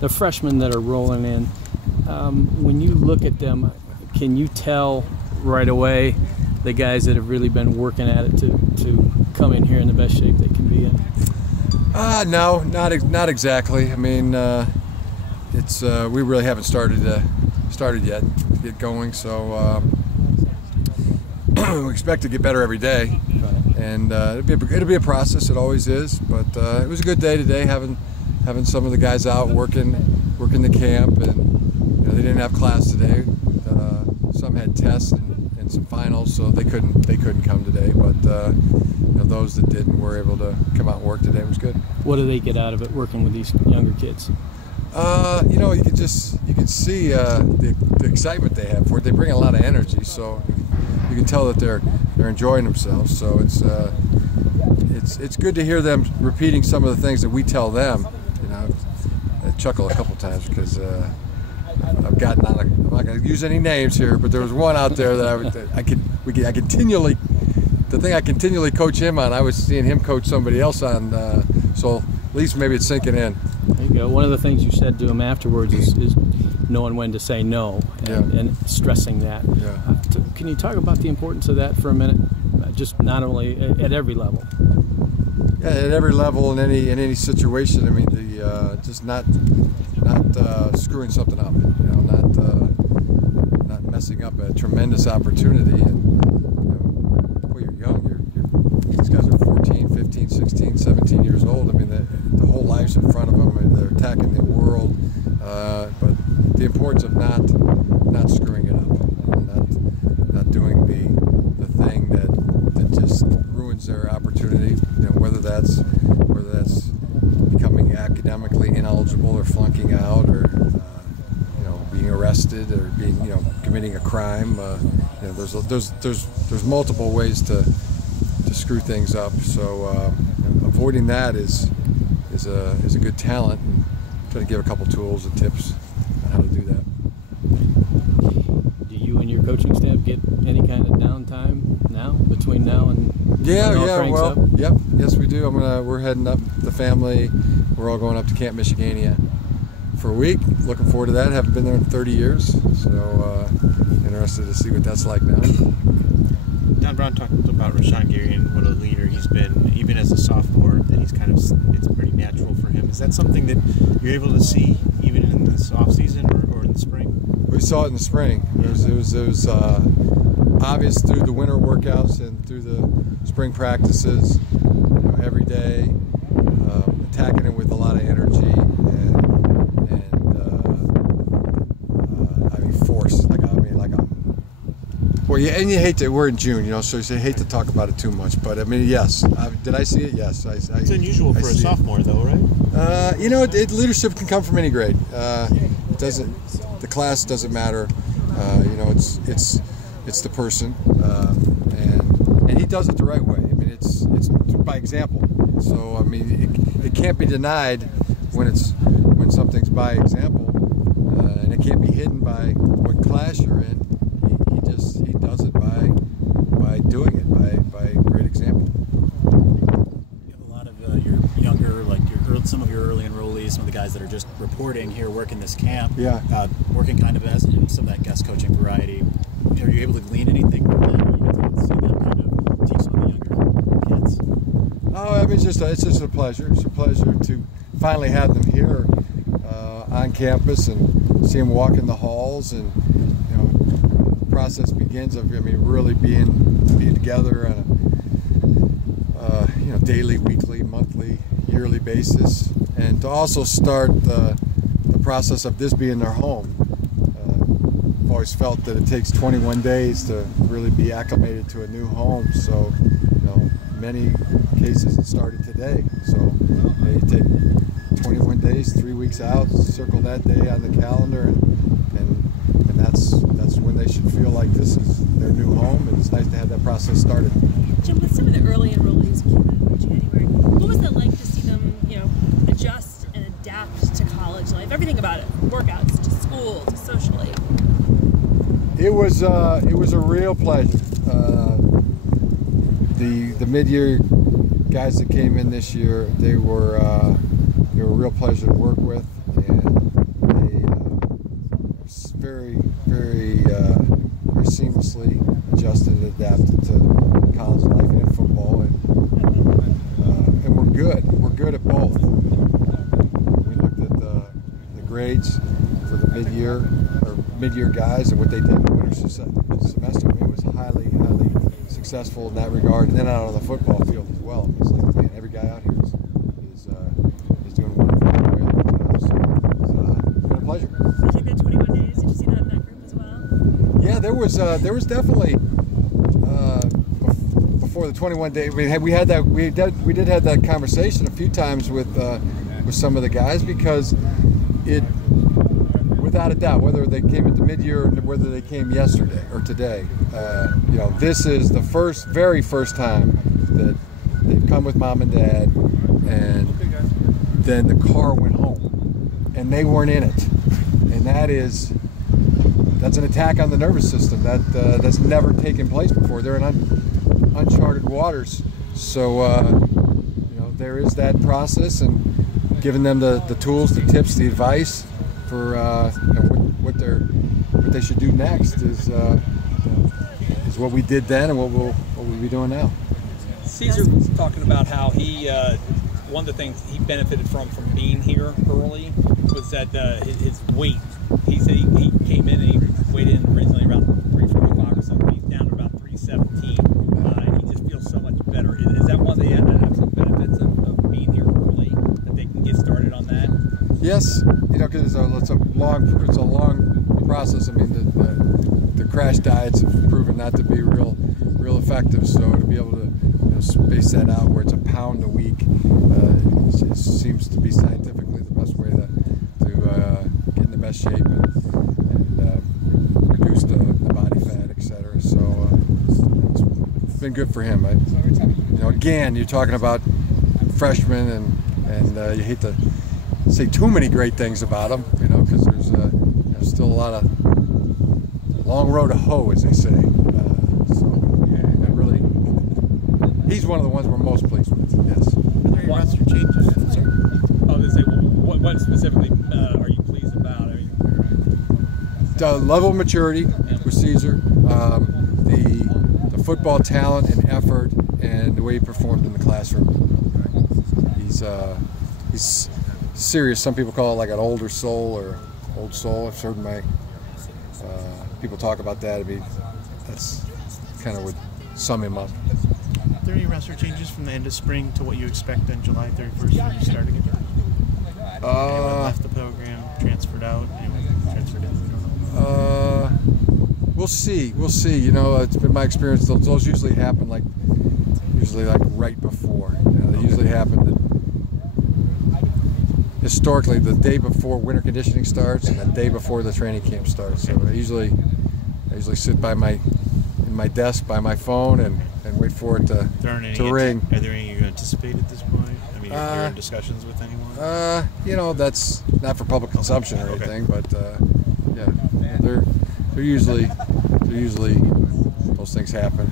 the freshmen that are rolling in, when you look at them, can you tell right away the guys that have really been working at it to come in here in the best shape they can be in? No, not exactly. I mean, it's we really haven't started yet to get going, so we expect to get better every day, and it'll be a process. It always is, but it was a good day today, having some of the guys out working the camp, and they didn't have class today. Some had tests and some finals, so they couldn't come today. But those that didn't were able to come out and work today. It was good. What do they get out of it working with these younger kids? You can see the excitement they have for it. They bring a lot of energy, so you can tell that they're enjoying themselves. So it's good to hear them repeating some of the things that we tell them. I chuckle a couple times because I've gotten on. I'm not going to use any names here, but there was one out there that I continually. The thing I continually coach him on, I was seeing him coach somebody else on. So at least maybe it's sinking in. There you go. One of the things you said to him afterwards is knowing when to say no and stressing that. Yeah. Can you talk about the importance of that for a minute? Just not only at every level. Yeah, at every level in any situation. I mean, just not screwing something up. Not messing up a tremendous opportunity. And you're young. These guys are 14, 15, 16, 17 years old. I mean, the whole life's in front of them, and they're attacking the world. But the importance of not screwing it up, not doing the thing that just ruins their opportunity. Whether that's becoming academically ineligible or flunking out, or being arrested, or being committing a crime. There's multiple ways to screw things up. So avoiding that is a good talent, and try to give a couple tools and tips on how to do that. Do you and your coaching staff get any kind of downtime now, between now and yes we do. We're heading up, the family, we're all going up to Camp Michigania for a week. Looking forward to that. Haven't been there in 30 years, so interested to see what that's like now. Don Brown talked about Rashawn Gary and what a leader he's been, even as a sophomore, that he's it's pretty natural for him. Is that something that you're able to see even in this off season or in the spring? We saw it in the spring. It was obvious through the winter workouts and through the spring practices, every day, attacking it with a lot of energy and force. Well, and you hate to. We're in June, so you hate to talk about it too much. But I mean, yes. Did I see it? Yes. It's unusual for a sophomore, though, right? Leadership can come from any grade. It doesn't. The class doesn't matter. It's the person, and he does it the right way. I mean, it's by example. So I mean, it can't be denied when something's by example, and it can't be hidden by what class you're in. He does it by doing it by great example. You have a lot of your younger, some of your early enrollees, some of the guys that are just reporting here, working this camp. Yeah. Working kind of as in some of that guest coaching variety. Are you able to glean anything from that? Are you able to see them kind of teach some of the younger kids? Oh, I mean, it's just a pleasure. It's a pleasure to finally have them here on campus and see them walk in the halls, and the process begins of really being together on a daily, weekly, monthly, yearly basis, and to also start the process of this being their home. I've always felt that it takes 21 days to really be acclimated to a new home, so many cases it started today. So you take 21 days, 3 weeks out, circle that day on the calendar, and that's when they should feel like this is their new home, and it's nice to have that process started. Jim, with some of the early enrollees who came in January, what was it like to see them, adjust and adapt to college life? Everything about it, workouts, to school, to socially. It was a real pleasure. The mid-year guys that came in this year, they were a real pleasure to work with, and very seamlessly adjusted and adapted to college life and football, and we're good. We're good at both. We looked at the grades for the mid-year guys and what they did in the winter semester. It was highly successful in that regard, and then out on the football field as well. It's like, man, every guy out here is doing wonderful. So it's been a pleasure. Did you get 21 days? Did you see that in that group as well? Yeah, there was definitely before the 21 day. We did have that conversation a few times with some of the guys, because it, without a doubt, whether they came at the mid-year or whether they came yesterday or today, this is the very first time that they've come with mom and dad, and then the car went home, and they weren't in it, and that's an attack on the nervous system that's never taken place before. They're in uncharted waters, so there is that process, and giving them the tools, the tips, the advice for what they should do next is what we did then and what we'll be doing now. Caesar was talking about how he one of the things he benefited from being here early was that his weight. He said he came in and he weighed in originally around 345 or something. He's down to about 317, and he just feels so much better. Is that one of the absolute benefits of being here early, that they can get started on that? Yes, because it's a long process. I mean, the crash diets have proven not to be real effective. So to be able to space that out where it's a pound a week, it seems to be scientifically the best way to get in the best shape and reduce the body fat, etc. So it's been good for him. Again, you're talking about freshmen, and you hate to say too many great things about him, because there's still a lot of long road to hoe, as they say. He's one of the ones we're most pleased with. Yes. Are there any roster changes? Sorry. I was going to say, what specifically are you pleased about? I mean, the level of maturity with Caesar, the football talent and effort, and the way he performed in the classroom. He's serious. Some people call it like an older soul or old soul. I've heard my people talk about that. That's kind of would sum him up. Are there any roster changes from the end of spring to what you expect on July 31st when you start again? Anyone left the program, transferred out, anyone transferred in? We'll see. It's been my experience. Those usually happen like right before. They usually happen historically the day before winter conditioning starts and the day before the training camp starts. So I usually sit in my desk by my phone and wait for it to ring. Are there any you anticipate at this point? I mean, you're in discussions with anyone? That's not for public consumption or anything, but they're usually those things happen.